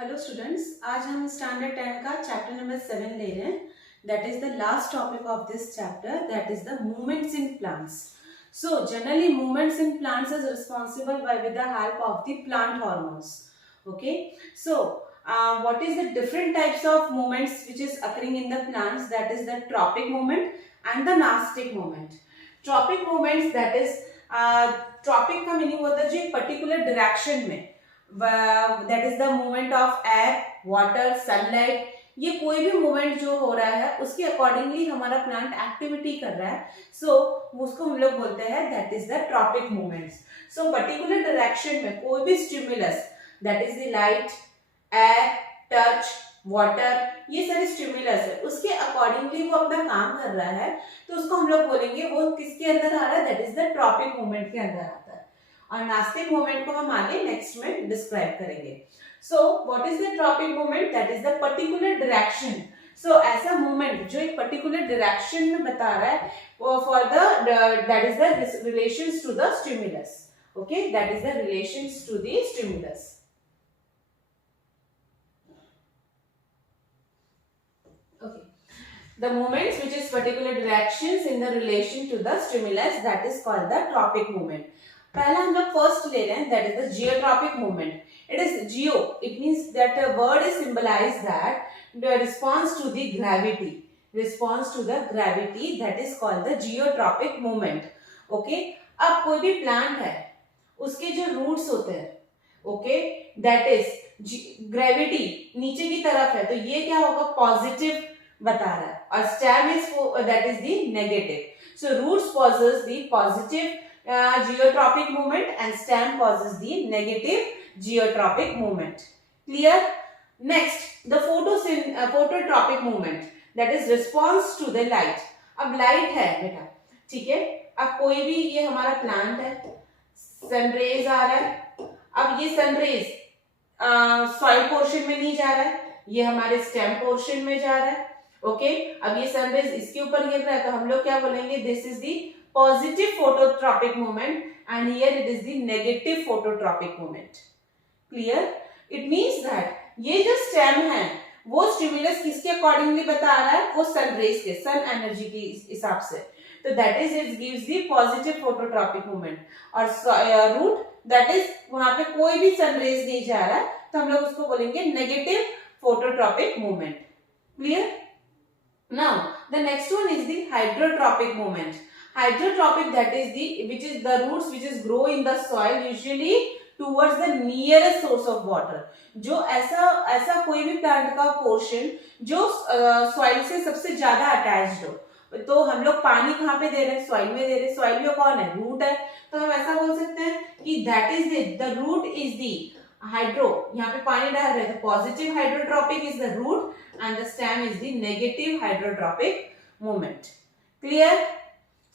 Hello students, आज हम standard 10 का चैप्टर नंबर 7 ले रहे हैं. That is the last topic of this chapter. That is the movements in plants. So generally movements in plants is responsible by with the help of the plant hormones. Okay, so what is the different types of movements which is occurring in the plants? That is the tropic movement and the nastic movement. Tropic movements, that is tropic का meaning होता है जो एक particular direction में, that is the movement of air, water, sunlight. ये कोई भी movement जो हो रहा है उसके अकॉर्डिंगली हमारा प्लांट एक्टिविटी कर रहा है. सो उसको हम लोग बोलते हैं that is the tropic movements. So particular direction में कोई भी stimulus, that is the light, air, touch, water, ये सारे स्टिमुलस है, उसके अकॉर्डिंगली वो अपना काम कर रहा है. तो उसको हम लोग बोलेंगे वो किसके अंदर आ रहा है, that is the tropic movement के अंदर आता है. और नास्टिक मूवमेंट को हम आगे नेक्स्ट में डिस्क्राइब करेंगे. So what is the tropic movement? That is the particular direction. So ऐसा movement जो एक particular direction में बता रहा है for the that is the relations to the stimulus. Okay, that is the relations to the stimulus. Okay, the movements which is particular directions in the relation to the stimulus, that is called the tropic movement. पहला हम लोग first ले रहे हैं, that is the geotropic movement. It is geo. It means that a word is symbolized that the response to the gravity. Response to the gravity, that is called the geotropic movement. Okay. अब कोई भी plant है, उसके जो roots होते हैं, okay, that is gravity नीचे की तरफ है, तो ये क्या होगा, पॉजिटिव बता रहा है. और stem is that is the negative. So roots causes the positive geotropic movement and stem causes the negative geotropic movement. Clear? Next, the phototropic movement, that is response to the light. अब light है बेटा, ठीक है. अब कोई भी, ये हमारा प्लांट है, सनरेज आ रहा है. अब ये सनरेज सॉइल पोर्शन में नहीं जा रहा है, ये हमारे स्टेम पोर्शन में जा रहा है. ओके, अब ये सनरेज इसके ऊपर गिर रहा है, तो हम लोग क्या बोलेंगे, this is the positive phototropic movement and here it is the negative phototropic movement. Clear? It means that ये जो stem है वो स्टिमुलस किसके अकॉर्डिंगली बता रहा है, वो सन रेज के, सन एनर्जी के हिसाब से. तो that is it gives the positive phototropic movement. और रूट, दैट इज वहां पे कोई भी सन रेज नहीं जा रहा है, तो हम लोग उसको बोलेंगे negative phototropic movement. Clear? Now the next one is the hydrotropic movement. Hydrotropic, that is which is the roots which is grow in the soil usually towards the nearest source of water. जो ऐसा कोई भी plant का portion जो soil से सबसे ज्यादा attached हो, तो हम लोग पानी कहाँ पे दे रहे हैं, सॉइल में दे रहे हैं. सॉइल में कौन है, रूट है. तो हम ऐसा बोल सकते हैं कि that is the root is the hydro, यहाँ पे पानी डाल रहे हैं, तो positive hydrotropic is the root and the stem is the negative hydrotropic movement. Clear?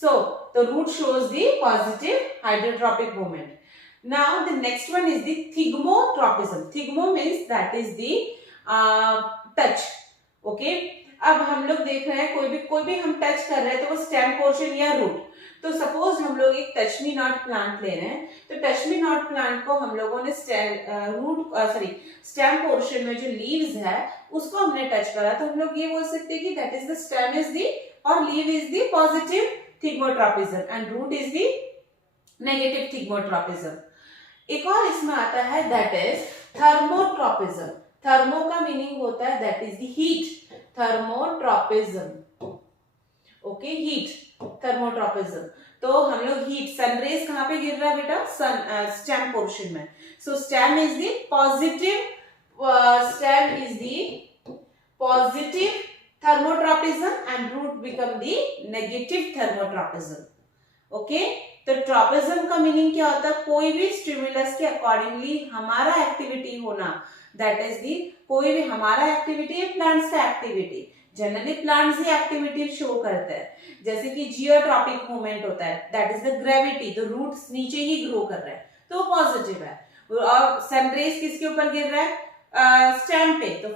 So the root shows the positive hydrotropic movement. Now the next one is the thigmotropism. Thigmo means that is the touch. Okay. अब हम लोग देख रहे हैं कोई भी हम touch कर रहे हैं, तो वो स्टेम पोर्शन या रूट. तो सपोज हम लोग एक टच मी नॉट प्लांट ले रहे हैं, तो टच मी नॉट प्लांट को हम लोगों ने स्टेम पोर्शन में जो लीव्स है उसको हमने टच करा, तो हम लोग ये बोल सकते हैं कि that is the stem is the और leave is the positive thigmotropism and root is the negative thigmotropism. एक और इसमें आता है दैट इज थर्मोट्रोपिज्म. थर्मो का मीनिंग होता है that is the heat. Thermotropism. Okay, heat, thermotropism. तो हम लोग हीट, सनरेज कहाँ पे गिर रहा है बेटा, स्टेम पोर्शन में. So stem is the positive, stem is the positive thermotropism and root become the negative thermotropism. Okay, तो tropism का मीनिंग क्या होता है, कोई भी स्टिमुलस के अकॉर्डिंगली हमारा एक्टिविटी होना. दैट इज दी कोई भी हमारा एक्टिविटी है, प्लांट्स का एक्टिविटी. जनरली प्लांट्स ही एक्टिविटी शो करते हैं, जैसे कि जियोट्रॉपिक मूवमेंट होता है, दैट इज द ग्रेविटी, तो रूट्स नीचे ही ग्रो कर रहे हैं, तो वो पॉजिटिव है. और सनरेज किसके ऊपर गिर रहा है, स्टेम पे, तो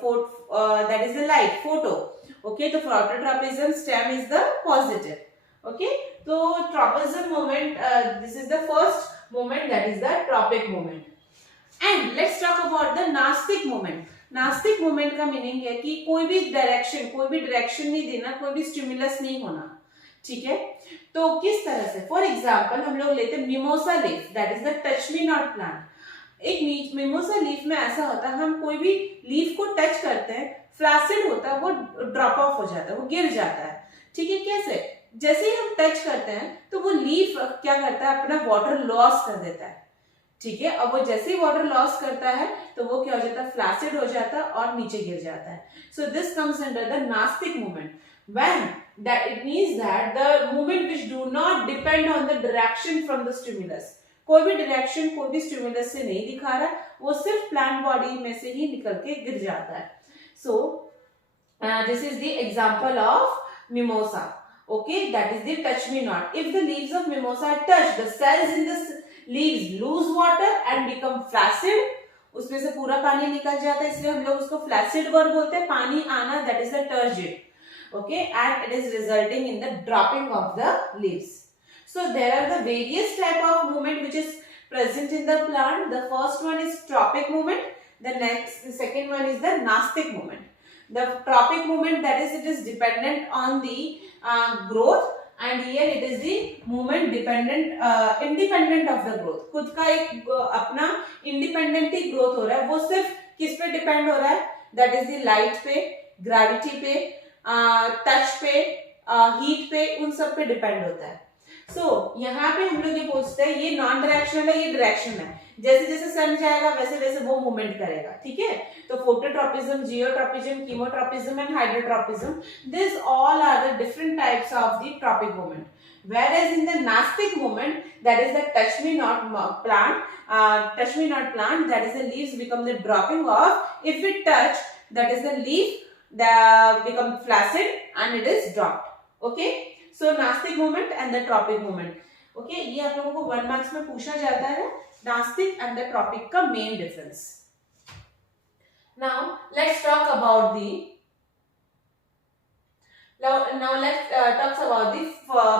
that is the light, photo. Okay, the phototropism stem is the positive. Okay, so tropism movement, this is the first movement, that is the tropic movement. And let's talk about the nastic movement. नास्तिक movement का meaning है कि कोई भी direction नहीं देना, कोई भी स्टिमुलस नहीं होना, ठीक है। तो किस तरह से, फॉर एग्जाम्पल हम लोग लेते हैं mimosa leaf, that is the touch me not plant. एक मिमोसा लीफ में ऐसा होता है, हम कोई भी लीफ को टच करते हैं, फ्लैसिड होता है, वो ड्रॉप ऑफ हो जाता है, वो गिर जाता है, ठीक है। कैसे, जैसे ही हम टच करते हैं तो वो लीफ क्या करता है, अपना वाटर लॉस कर देता है, ठीक है। अब वो जैसे ही वाटर लॉस करता है तो वो क्या हो जाता है, फ्लैसिड हो जाता है और नीचे गिर जाता है। So this comes under the nastic movement, when that it means that the movement which do not depend on the direction from the stimulus, कोई भी डायरेक्शन कोई भी स्टिमुलस से नहीं दिखा रहा, वो सिर्फ प्लांट बॉडी में से ही निकल के गिर जाता है। So this is the example of mimosa, okay, that is the touch me not. If the leaves of mimosa are touched, the cells in the leaves lose water and become flaccid, उसमें से पूरा पानी निकल जाता है, इसलिए हम लोग उसको फ्लैसिड वर्ब बोलते हैं, पानी आना, that is the turgid, okay, and it is resulting in the dropping of the leaves. So there are the various type of movement which is present in the plant. The first one is tropic movement, the second one is the nastic movement. The tropic movement, that is, it is dependent on the growth, and here it is the movement independent of the growth. खुद का एक अपना independent ही growth हो रहा है, वो सिर्फ किस पे depend हो रहा है, that is the light पे, gravity पे, टच पे, हीट पे, उन सब पे डिपेंड होता है। सो यहाँ पे हम लोग ये पूछते हैं, ये नॉन डायरेक्शनल है, ये डायरेक्शन है, जैसे जैसे सन जाएगा वैसे वैसे वो मूवमेंट करेगा, ठीक है। तो phototropism, geotropism, chemotropism and hydrotropism, this all are the different types of the tropic movement. Whereas in the nastic movement, that is the touch me not plant, that is the leaves become the dropping off. If it touch, that is the leaf become flaccid and it is dropped, okay. So nastic movement and the tropic movement, okay, ये आप लोगों को 1 marks में पूछा जाता है, नास्तिक and the tropic का main difference. Now let's talk about the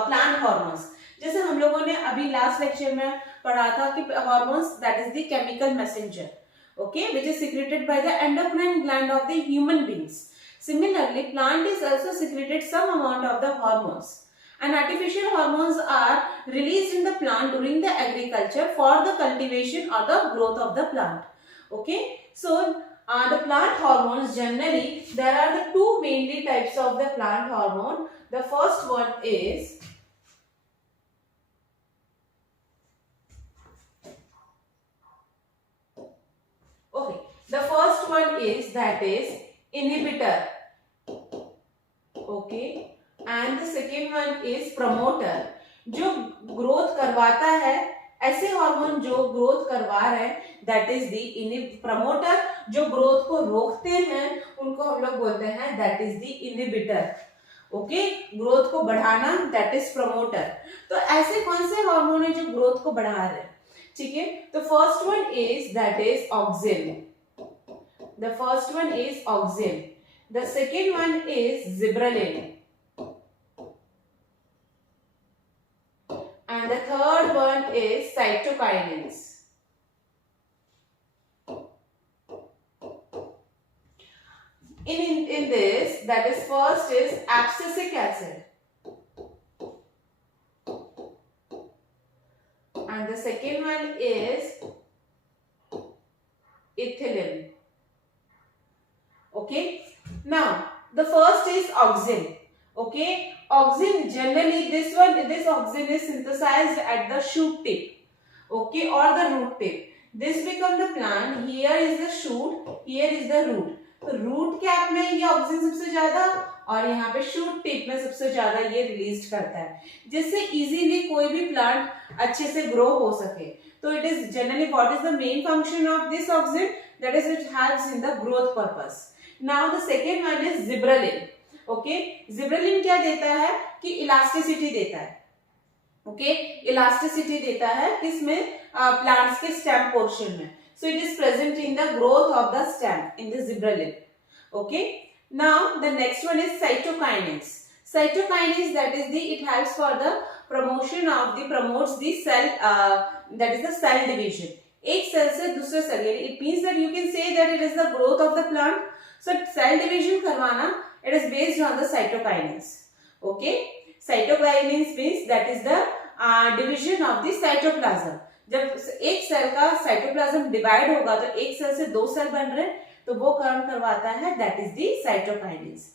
plant hormones. जैसे हम लोगों ने अभी लास्ट लेक्चर में पढ़ा था कि hormones, that is the chemical messenger, okay, which is secreted by the endocrine gland of the human beings. Similarly, plant is also secreted some amount of the hormones, and artificial hormones are released in the plant during the agriculture for the cultivation or the growth of the plant, okay. So the plant hormones, generally there are the two mainly types of the plant hormone. The first one is that is inhibitor, okay, and the second one is promoter, जो growth करवाता है, ऐसे hormone जो growth करवा रहे हैं, that is the promoter, जो growth को रोकते हैं उनको हम लोग बोलते हैं that is the inhibitor, okay, growth को बढ़ाना, दैट इज प्रमोटर। तो ऐसे कौन से हार्मोन है जो ग्रोथ को बढ़ा रहे हैं, ठीक है। तो first one is that is auxin, the first one is auxin, the second one is gibberellin, and the third one is cytokinins. In this, that is, first is abscisic acid, and the second one is ethylene, okay. Now the first is auxin, okay. Auxin, generally this auxin is synthesized at the shoot tip, okay, or the root tip. This become the plant, here is the shoot, here is the root. तो root cap में ये oxygen सबसे ज्यादा और यहाँ पे shoot tip में सबसे ज्यादा ये रिलीज करता है, जिससे इजीली कोई भी प्लांट अच्छे से ग्रो हो सके। तो it is generally what is the main function of this oxygen, that is it helps in the growth purpose. Now the second one is gibberellin, okay. Gibberellin क्या देता है कि इलास्टिसिटी देता है, ओके, इलास्टिसिटी देता है किसमें, प्लांट्स के स्टेम पोर्शन में। So it is present in the growth of the stem in the gibberellin. Okay. Now the next one is cytokinins. Cytokinins, that is it helps for the promotes the cell, that is the cell division. एक cell से दूसरे cell, it means that you can say that it is the growth of the plant. So cell division करवाना, it is based on the cytokinesis. Okay, cytokinesis means that is the division of the cytoplasm. जब एक cell का cytoplasm divide होगा तो एक cell से दो cell बन रहे हैं, तो वो काम करवाता है, that is the cytokinesis.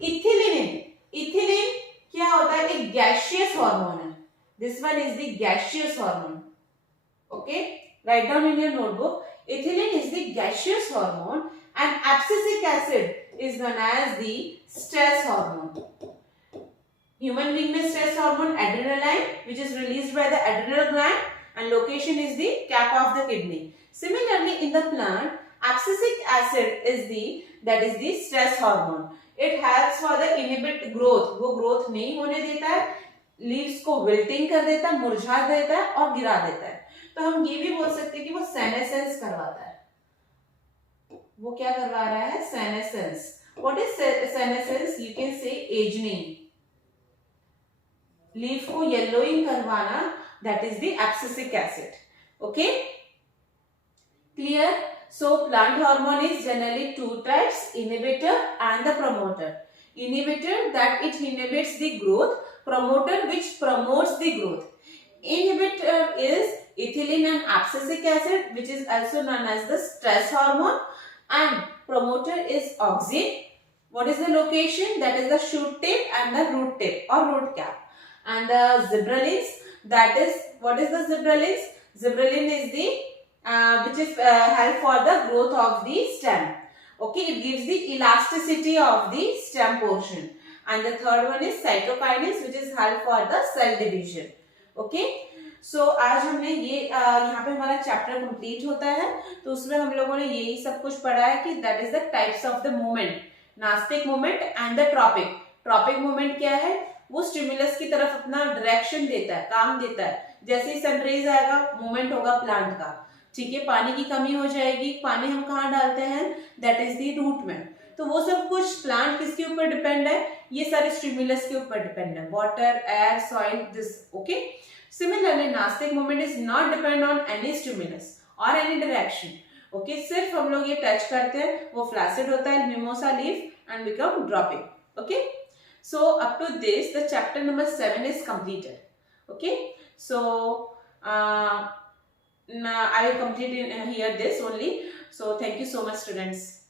Ethylene, ethylene क्या होता है, एक गैसियस हार्मोन है. This one is the gaseous hormone. Okay, write down in your notebook. Ethylene is the gaseous hormone and abscisic acid is known as the stress hormone. Human being में stress hormone adrenaline, which is released by the adrenal gland and location is the cap of the kidney. Similarly, in the plant, abscisic acid is the stress hormone. It helps for the inhibit growth. वो growth नहीं होने देता है, leaves को wilting कर देता है, मुरझा देता है और गिरा देता है. तो हम ये भी बोल सकते हैं कि वो सेनेसेंस करवाता है. वो क्या करवा रहा है, senescence. What is senescence? You can से एजनिंग, लीफ को येलोइंग करवाना, that is the abscisic acid. Okay, clear? So plant hormone is generally two types, inhibitor and the promoter. Inhibitor, that it inhibits the growth. Promoter, which promotes the growth. Inhibitor is ethylene and abscisic acid, which is also known as the stress hormone, and promoter is auxin. What is the location? That is the shoot tip and the root tip or root cap. And the gibberellins, that is, what is the gibberellins? Gibberellin is the which is help for the growth of the stem. Okay, it gives the elasticity of the stem portion. And the third one is cytokinase, which is help for the cell division. Okay, so आज हमने ये यहाँ पे हमारा chapter complete होता है. तो उसमें हम लोगों ने यही सब कुछ पढ़ा है कि that is the types of the movement, nastic movement and the tropic. Tropic movement क्या है? वो स्टिमुलस की तरफ अपना डायरेक्शन देता है, काम देता है. जैसे ही सनराइज आएगा, मूवमेंट होगा प्लांट का. ठीक है, पानी की कमी हो जाएगी, पानी हम कहाँ डालते हैं, दैट इज द रूट में. तो वो सब कुछ प्लांट किसके ऊपर डिपेंड है, ये सारे स्टिमुलस के ऊपर डिपेंड है, water, air, soil, this. Okay, similarly nastic movement is not depend on any stimulus और एनी डायरेक्शन. ओके, सिर्फ हम लोग ये टच करते हैं, वो फ्लैसिड होता है, mimosa leaf and become dropping. Okay, so up to this the chapter number 7 is completed. Okay, so I will complete here this only. So thank you so much, students.